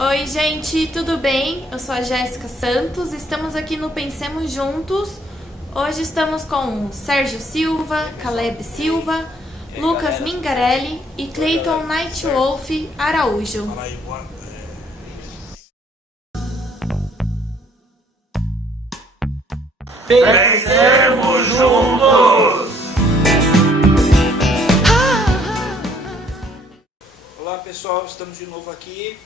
Oi, gente, tudo bem? Eu sou a Jéssica Santos, estamos aqui no Pensemos Juntos. Hoje estamos com Sérgio Silva, Caleb Silva, Lucas Mingarelli e Clayton Nightwolf Araújo. Pensemos juntos! Olá pessoal, estamos de novo aqui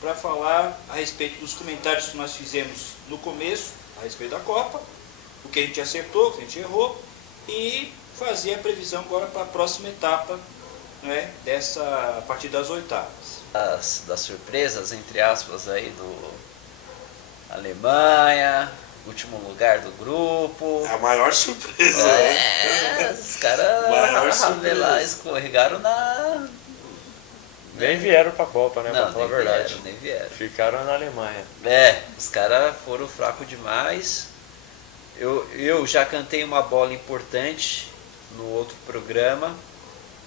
para falar a respeito dos comentários que nós fizemos no começo, a respeito da Copa, o que a gente acertou, o que a gente errou, e fazer a previsão agora para a próxima etapa, né, a partir das oitavas. Das surpresas, entre aspas, aí do Alemanha, último lugar do grupo. A maior surpresa, né? Os caras escorregaram na... Nem vieram pra Copa, né? Não, pra falar a verdade. nem vieram. Ficaram na Alemanha. Os caras foram fracos demais. Eu já cantei uma bola importante no outro programa,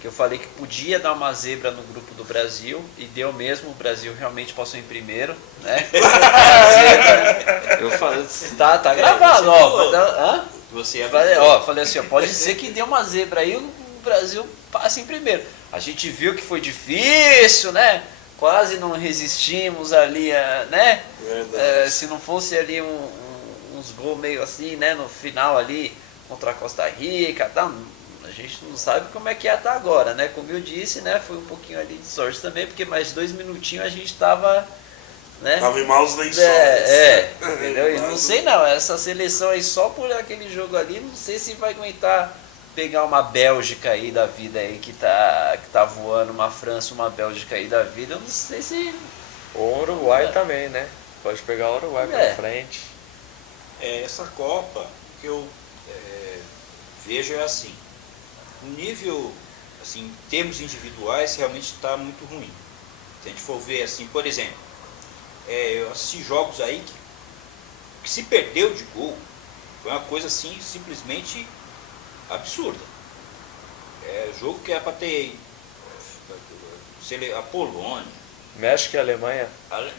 que eu falei que podia dar uma zebra no grupo do Brasil, e deu mesmo, o Brasil realmente passou em primeiro, né? Eu falei, tá gravado, ó. Você Falei assim, ó, pode ser que dê uma zebra aí, o Brasil passa em primeiro. A gente viu que foi difícil, né? Quase não resistimos ali, né? Se não fosse ali uns gols meio assim, né? No final ali, contra a Costa Rica, tá? A gente não sabe como é que ia estar agora, né? Como eu disse, né? Foi um pouquinho ali de sorte também, porque mais 2 minutinhos a gente tava, né? Tava em maus lençóis. Entendeu? E não sei não, essa seleção aí só por aquele jogo ali, não sei se vai aguentar pegar uma Bélgica aí da vida aí que tá voando, uma França, uma Bélgica aí da vida, eu não sei se... O Uruguai também, né? Pode pegar o Uruguai pra frente. Essa Copa que eu vejo é assim, o nível, assim, em termos individuais, realmente está muito ruim. Se a gente for ver assim, por exemplo, eu assisti jogos aí que se perdeu de gol, foi uma coisa assim, simplesmente absurda. Jogo que era para ter a Polônia, México e Alemanha.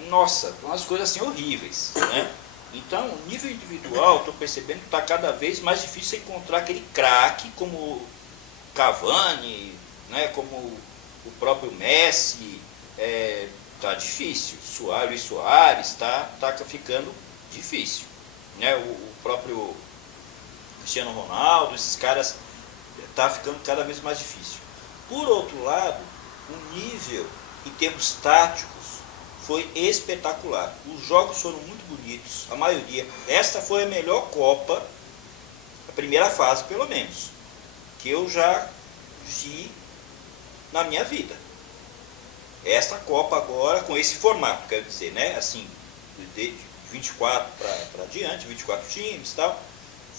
nossa, umas coisas assim horríveis, né? Então, o nível individual, estou percebendo que está cada vez mais difícil encontrar aquele craque como Cavani, né, como o próprio Messi. Tá difícil. Luis Soares tá ficando difícil, né? O próprio Cristiano Ronaldo, esses caras, tá ficando cada vez mais difícil. Por outro lado, o nível em termos táticos foi espetacular. Os jogos foram muito bonitos, a maioria. Esta foi a melhor Copa, a primeira fase pelo menos, que eu já vi na minha vida. Esta Copa agora, com esse formato, quero dizer, né? Assim, de 24 para diante, 24 times e tal,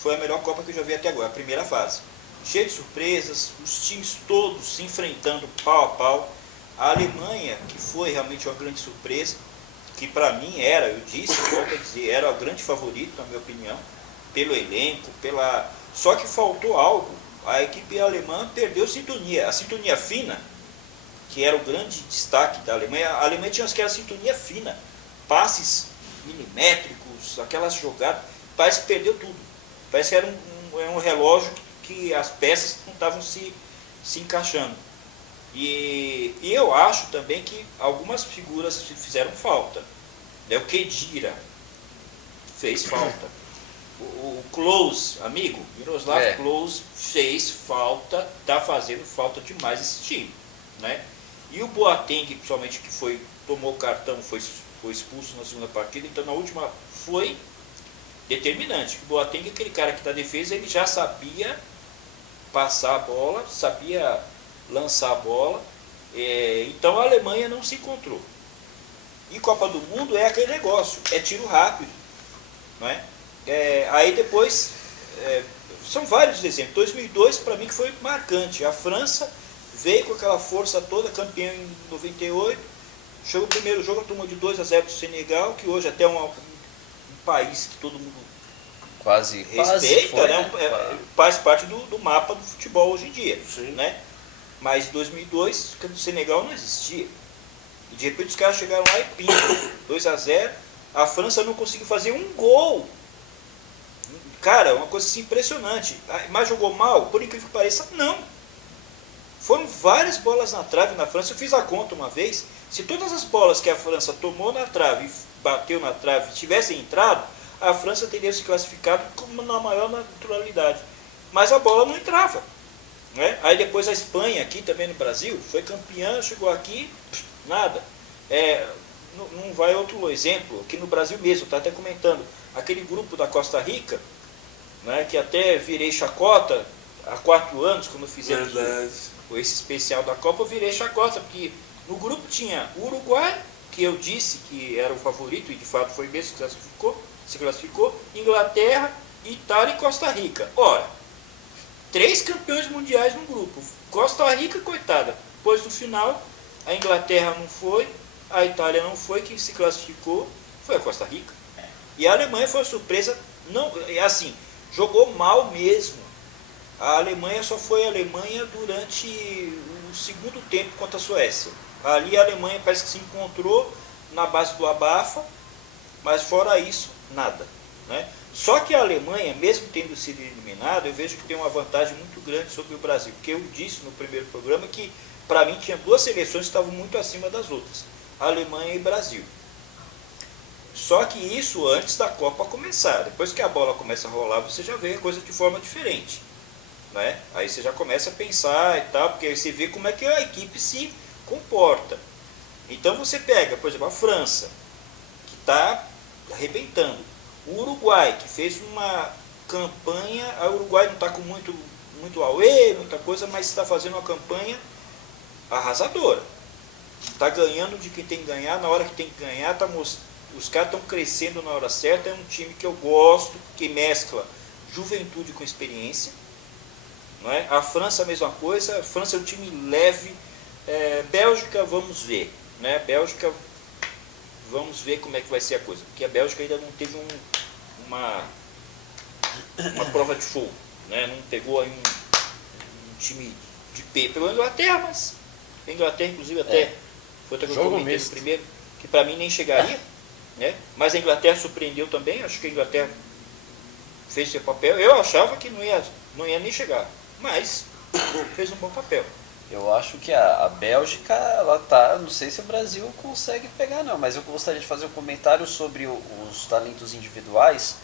foi a melhor Copa que eu já vi até agora, a primeira fase. Cheio de surpresas, os times todos se enfrentando pau a pau. A Alemanha, que foi realmente uma grande surpresa, que para mim era, eu disse, volto a dizer, era o grande favorito, na minha opinião, pelo elenco, só que faltou algo. A equipe alemã perdeu sintonia. A sintonia fina, que era o grande destaque da Alemanha, a Alemanha tinha aquela sintonia fina, passes milimétricos, aquelas jogadas, parece que perdeu tudo. Parece que era um relógio que as peças não estavam se encaixando. E eu acho também que algumas figuras fizeram falta. O Khedira fez falta. O Klose, amigo, Miroslav Klose fez falta, está fazendo falta demais esse time, né? E o Boateng, principalmente, que tomou o cartão, foi expulso na segunda partida, então na última foi determinante. O Boateng, aquele cara que está na defesa, ele já sabia passar a bola, sabia lançar a bola, então a Alemanha não se encontrou. E Copa do Mundo é aquele negócio, é tiro rápido, não é? Aí depois, são vários exemplos. 2002 para mim que foi marcante, a França veio com aquela força toda, campeã em 98, chegou o primeiro jogo, tomou de 2-0 do Senegal, que hoje até é um país que todo mundo quase respeita, foi, né? Faz parte do mapa do futebol hoje em dia, né? Mas em 2002, o Senegal não existia. E de repente os caras chegaram lá e pintam 2-0. A França não conseguiu fazer um gol. Cara, uma coisa assim impressionante. Mas jogou mal? Por incrível que pareça, não. Foram várias bolas na trave na França. Eu fiz a conta uma vez. Se todas as bolas que a França tomou na trave e bateu na trave tivessem entrado, a França teria se classificado como na maior naturalidade. Mas a bola não entrava. Né? Aí depois a Espanha, aqui também no Brasil, foi campeã, chegou aqui, nada. Não vai outro exemplo, aqui no Brasil mesmo, está até comentando. Aquele grupo da Costa Rica, né, que até virei chacota há 4 anos, quando fizemos esse especial da Copa, eu virei chacota, porque no grupo tinha o Uruguai, que eu disse que era o favorito, e de fato foi mesmo, se classificou, Inglaterra, Itália e Costa Rica. Ora, 3 campeões mundiais no grupo. Costa Rica, coitada, depois no final, a Inglaterra não foi, a Itália não foi, quem se classificou foi a Costa Rica. E a Alemanha foi uma surpresa, não, assim, jogou mal mesmo. A Alemanha só foi a Alemanha durante o segundo tempo contra a Suécia. Ali a Alemanha parece que se encontrou na base do abafa, mas fora isso, nada. Né? Só que a Alemanha, mesmo tendo sido eliminada, eu vejo que tem uma vantagem muito grande sobre o Brasil. Porque eu disse no primeiro programa que, para mim, tinha 2 seleções que estavam muito acima das outras. Alemanha e Brasil. Só que isso antes da Copa começar. Depois que a bola começa a rolar, você já vê a coisa de forma diferente. Né? Aí você já começa a pensar e tal, porque aí você vê como é que a equipe se comporta. Então você pega, por exemplo, a França, que está arrebentando. O Uruguai, que fez uma campanha, o Uruguai não está com muito auê, muita coisa, mas está fazendo uma campanha arrasadora. Está ganhando de quem tem que ganhar, na hora que tem que ganhar, os caras estão crescendo na hora certa. É um time que eu gosto, que mescla juventude com experiência. Não é? A França a mesma coisa, a França é um time leve. Bélgica, vamos ver. Né? Bélgica, vamos ver como é que vai ser a coisa. Porque a Bélgica ainda não teve uma prova de fogo. Né? Não pegou aí um time de pé. Pegou a Inglaterra, mas a Inglaterra, inclusive, até foi outra que eu comentei no primeiro, que para mim nem chegaria. Né? Mas a Inglaterra surpreendeu também. Acho que a Inglaterra fez seu papel. Eu achava que não ia nem chegar, mas fez um bom papel. Eu acho que a Bélgica, ela tá, não sei se o Brasil consegue pegar não, mas eu gostaria de fazer um comentário sobre os talentos individuais.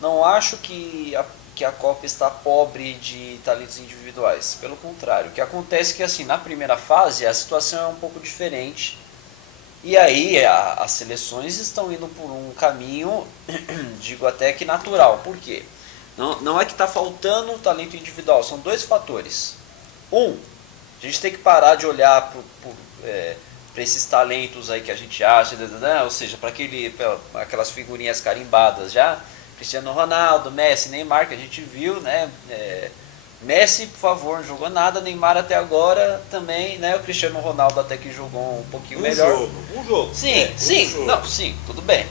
Não acho que a Copa está pobre de talentos individuais, pelo contrário. O que acontece é que assim, na primeira fase a situação é um pouco diferente, e aí as seleções estão indo por um caminho, digo até que natural. Por quê? Não é que está faltando talento individual, são 2 fatores. A gente tem que parar de olhar para esses talentos aí que a gente acha, ou seja, para aquelas figurinhas carimbadas já, Cristiano Ronaldo, Messi, Neymar, que a gente viu, né? Messi, por favor, não jogou nada, Neymar até agora também, né? O Cristiano Ronaldo até que jogou um pouquinho melhor. Um jogo. Sim, tudo bem.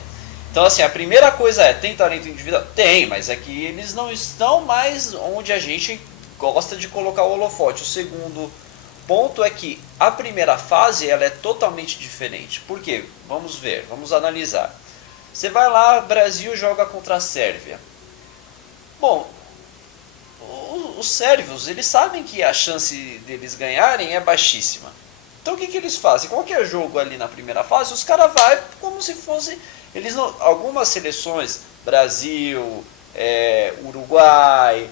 Então assim, a primeira coisa tem talento individual? Tem, mas é que eles não estão mais onde a gente gosta de colocar o holofote. O segundo ponto é que a primeira fase ela é totalmente diferente. Por quê? Vamos ver, vamos analisar. Você vai lá, Brasil joga contra a Sérvia. Bom, os sérvios, eles sabem que a chance deles ganharem é baixíssima. Então o que eles fazem? Qualquer jogo ali na primeira fase, os caras vão como se fosse... algumas seleções, Brasil, Uruguai,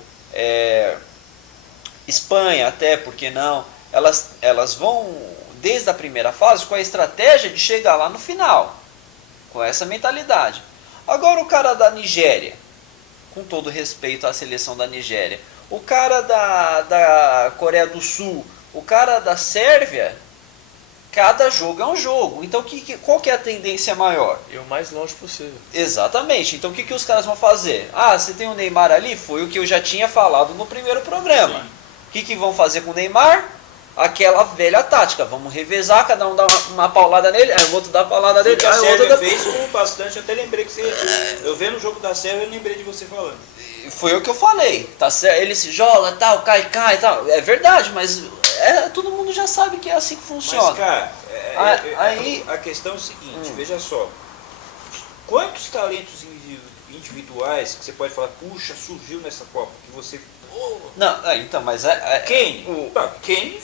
Espanha até, por que não? Elas vão desde a primeira fase com a estratégia de chegar lá no final, com essa mentalidade. Agora o cara da Nigéria, com todo respeito à seleção da Nigéria, o cara da Coreia do Sul, o cara da Sérvia, cada jogo é um jogo. Então qual que é a tendência maior? E o mais longe possível. Exatamente. Então o que os caras vão fazer? Você tem o Neymar ali? Foi o que eu já tinha falado no primeiro programa. Sim. O que vão fazer com o Neymar? Aquela velha tática. Vamos revezar, cada um dá uma paulada nele, aí o outro dá a paulada nele. A Sérvia fez com bastante, até lembrei que você... Eu vendo o jogo da Sérvia, eu lembrei de você falando. Foi o que eu falei. Tá certo? Ele se joga, tal, cai, tal. É verdade, mas todo mundo já sabe que é assim que funciona. Mas, cara, Aí- a questão é o seguinte, veja só. Quantos talentos individuais que você pode falar, puxa, surgiu nessa Copa, que você... Não, então, mas Kane. Kane,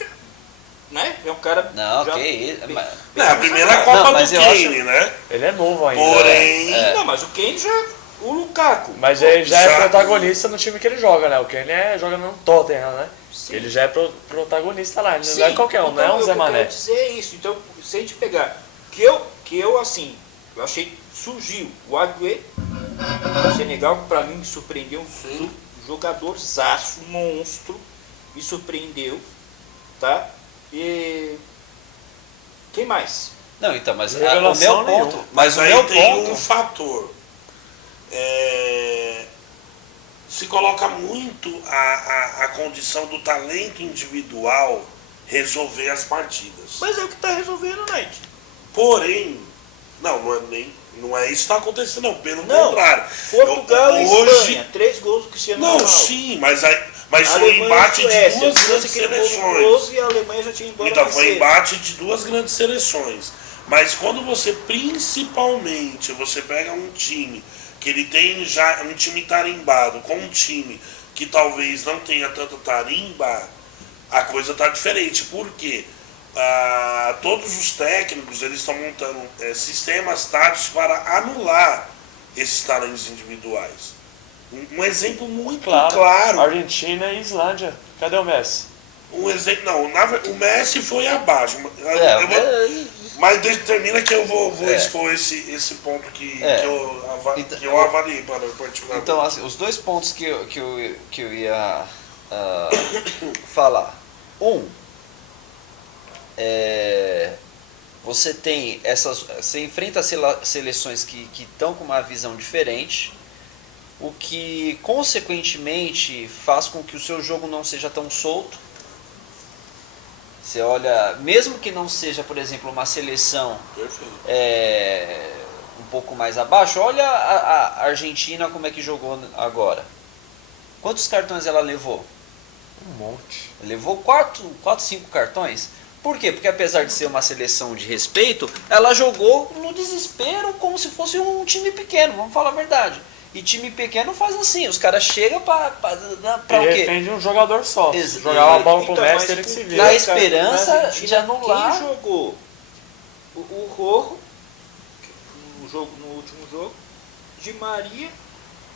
né? É um cara... Não, já que isso. bem- É a primeira Não, Copa mas do eu Kane, né? Ele é novo ainda. Porém, Não, mas o Kane já... O Lukaku. Mas ele já é Já- protagonista no time que ele joga, né? O Kane joga no Tottenham, né? Sim. Ele já é protagonista lá, Sim, não é qualquer um, não é então, um Zé eu Mané. quero dizer isso. Então, se a gente pegar... Que eu assim, eu achei... Surgiu o Agüero, do Senegal, que pra mim me surpreendeu. Um jogadorzaço, monstro. Me surpreendeu, tá? E... Quem mais? Não, então, mas o Revelação meu ponto... nenhuma. Mas o aí meu tem ponto... um fator. Se coloca muito a condição do talento individual resolver as partidas. Mas é o que tá resolvendo, né? Porém, não é isso que está acontecendo, não. Pelo Não. contrário. Portugal e hoje, Espanha, 3 gols do Cristiano não, Ronaldo. sim, mas foi Alemanha embate e Suécia, de duas trouxe grandes aquele gol seleções. horroroso e a Alemanha já tinha ido embora Então, mais foi cedo. embate de duas grandes seleções. Mas quando você, principalmente, você pega um time que ele tem já um time tarimbado, com um time que talvez não tenha tanta tarimba, a coisa tá diferente. Por quê? Todos os técnicos eles estão montando sistemas táticos para anular esses talentos individuais. Um exemplo muito claro. Argentina e Islândia. Cadê o Messi? Um exemplo, não, o Messi foi abaixo. Mas termina que eu vou expor esse ponto que eu avaliei particularmente. Então, assim, os dois pontos que eu ia falar. Você enfrenta seleções que estão com uma visão diferente, o que consequentemente faz com que o seu jogo não seja tão solto. Você olha, mesmo que não seja, por exemplo, uma seleção um pouco mais abaixo, olha a Argentina como é que jogou agora. Quantos cartões ela levou? Um monte. Levou 4, 5 cartões. Por quê? Porque apesar de ser uma seleção de respeito, ela jogou no desespero como se fosse um time pequeno, vamos falar a verdade. E time pequeno faz assim, os caras chegam pra o Ele quê? defende um jogador só. Ex- Jogar uma bola pro Então, Messi, mas ele que por se quê, vira. Na cara? esperança Na Argentina, de anular. Quem jogou o Rojo no último jogo, Di Maria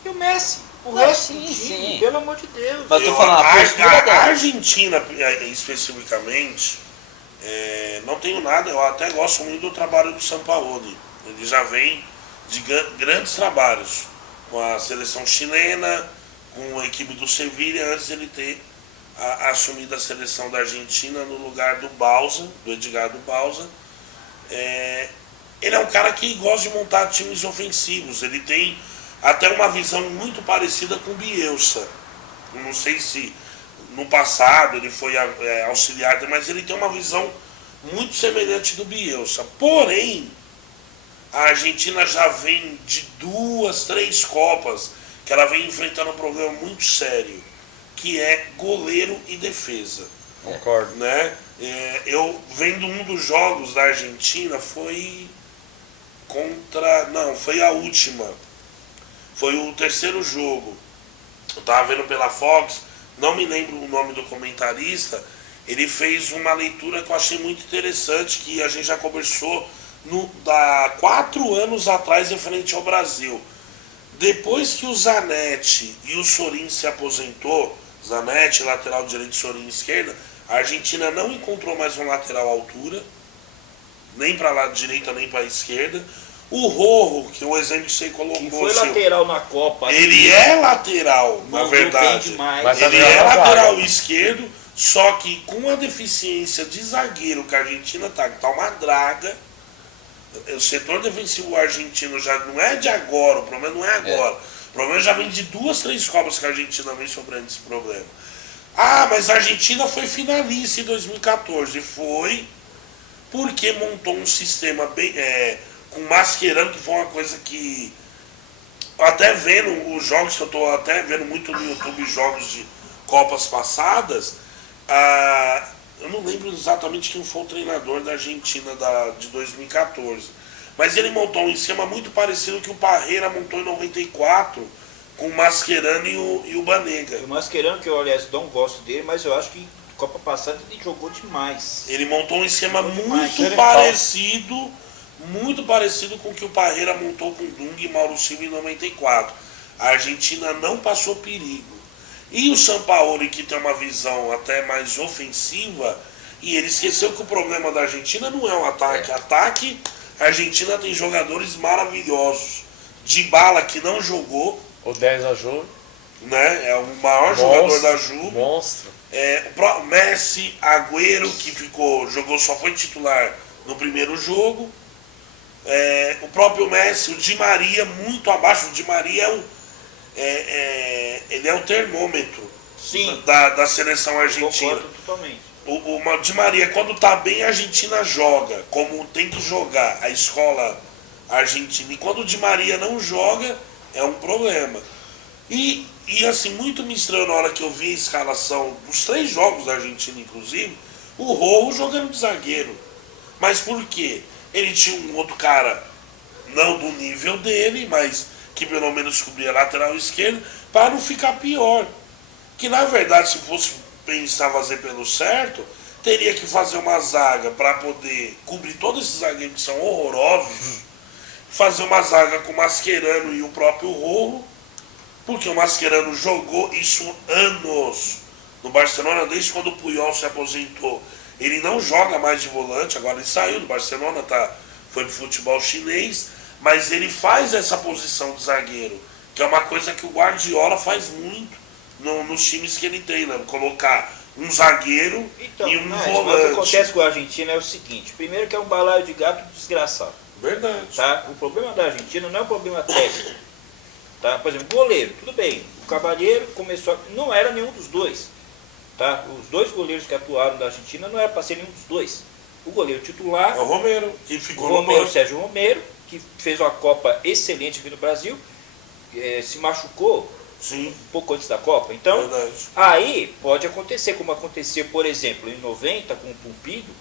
e o Messi. O Não, resto do sim, time, sim. pelo amor de Deus. Mas eu tô falando, a postura a dela. Argentina, especificamente, não tenho nada, eu até gosto muito do trabalho do Sampaoli. Ele já vem de grandes trabalhos com a seleção chilena, com a equipe do Sevilha, antes de ele ter assumido a seleção da Argentina no lugar do Bausa, do Edgardo Bausa. Ele é um cara que gosta de montar times ofensivos, ele tem até uma visão muito parecida com o Bielsa. Não sei se no passado ele foi auxiliar, mas ele tem uma visão muito semelhante do Bielsa. Porém, a Argentina já vem de 2, 3 Copas que ela vem enfrentando um problema muito sério, que é goleiro e defesa. Concordo. Né? Eu vendo um dos jogos da Argentina, foi a última. Foi o terceiro jogo. Eu tava vendo pela Fox, não me lembro o nome do comentarista. Ele fez uma leitura que eu achei muito interessante, que a gente já conversou há 4 anos atrás em frente ao Brasil. Depois que o Zanetti e o Sorin se aposentou, Zanetti lateral direito, Sorin esquerda, a Argentina não encontrou mais um lateral à altura, nem para lá direita nem para a esquerda. O Rojo, que é o exemplo que você colocou, E foi lateral na Copa. ele é lateral, na Mandou bem verdade. demais. Mas Ele também é é uma lateral vaga. esquerdo, só que com a deficiência de zagueiro que a Argentina tá, que tá uma draga. O setor defensivo argentino já não é de agora, o problema não é agora. O problema já vem de 2, 3 Copas que a Argentina vem sofrendo esse problema. Mas a Argentina foi finalista em 2014. Foi porque montou um sistema bem, com Mascherano, que foi uma coisa que... Até vendo os jogos, que eu estou até vendo muito no YouTube, jogos de Copas passadas, eu não lembro exatamente quem foi o treinador da Argentina de 2014, mas ele montou um esquema muito parecido que o Parreira montou em 94 com o Mascherano e o Banega. O Mascherano, que eu, aliás, não gosto dele, mas eu acho que Copa passada ele jogou demais. Ele montou um esquema muito parecido com o que o Parreira montou com Dunga e Mauro Silva em 94. A Argentina não passou perigo. E o Sampaoli, que tem uma visão até mais ofensiva, e ele esqueceu que o problema da Argentina não é o ataque. Ataque, a Argentina tem jogadores maravilhosos. Dybala, que não jogou. O 10 da Juve. Né? É o maior jogador da Juve. Monstro. O Messi, Agüero, que jogou, só foi titular no primeiro jogo. O próprio Messi, o Di Maria, muito abaixo. O Di Maria ele é o termômetro da seleção argentina. Concordo totalmente. O Di Maria, quando tá bem, a Argentina joga como tem que jogar, a escola argentina. E quando o Di Maria não joga, é um problema. E assim, muito me estranhou na hora que eu vi a escalação dos 3 jogos da Argentina, inclusive, o Rojo jogando de zagueiro. Mas por quê? Ele tinha um outro cara, não do nível dele, mas que pelo menos cobria a lateral esquerda, para não ficar pior. Que na verdade, se fosse pensar fazer pelo certo, teria que fazer uma zaga para poder cobrir todos esses zagueiros que são horrorosos, fazer uma zaga com o Mascherano e o próprio Rojo, porque o Mascherano jogou isso anos no Barcelona, desde quando o Puyol se aposentou. Ele não joga mais de volante, agora ele saiu do Barcelona, foi pro futebol chinês, mas ele faz essa posição de zagueiro, que é uma coisa que o Guardiola faz muito nos times que ele treina, colocar um zagueiro e um volante. Mas o que acontece com a Argentina é o seguinte: primeiro que é um balaio de gato desgraçado. Verdade. Tá? O problema da Argentina não é um problema técnico. Tá? Por exemplo, goleiro, tudo bem. O Cavaleiro começou. Não era nenhum dos dois. Tá? Os 2 goleiros que atuaram da Argentina não era para ser nenhum dos dois. O goleiro titular. É o Romero, que ficou no banco. Sérgio Romero, que fez uma Copa excelente aqui no Brasil, se machucou. Sim. Um pouco antes da Copa. Então, verdade. Aí pode acontecer, como aconteceu, por exemplo, em 90 com o Pumpido,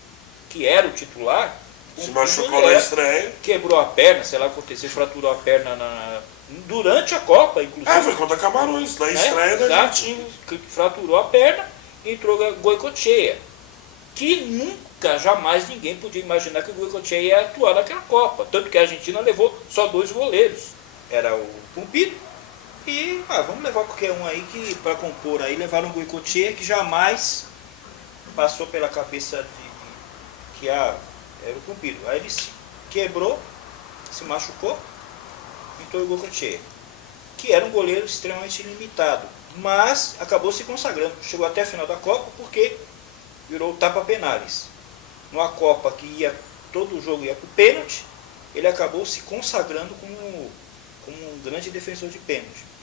que era o titular. Se machucou na estreia. Quebrou a perna, sei lá o que aconteceu, fraturou a perna durante a Copa, inclusive. Foi contra Camarões, na estreia da Argentina. Fraturou a perna e entrou Goicoechea, que nunca, jamais ninguém podia imaginar que o Goicoechea ia atuar naquela Copa. Tanto que a Argentina levou só 2 goleiros. Era o Pumpido e vamos levar qualquer um aí que para compor aí. Levaram o Goicoechea, que jamais passou pela cabeça que era o Pumpido. Aí ele se quebrou, se machucou, entrou o Goicoechea, que era um goleiro extremamente limitado, mas acabou se consagrando. Chegou até a final da Copa porque virou o tapa-penales. Numa Copa que todo o jogo ia para o pênalti, ele acabou se consagrando como um grande defensor de pênalti.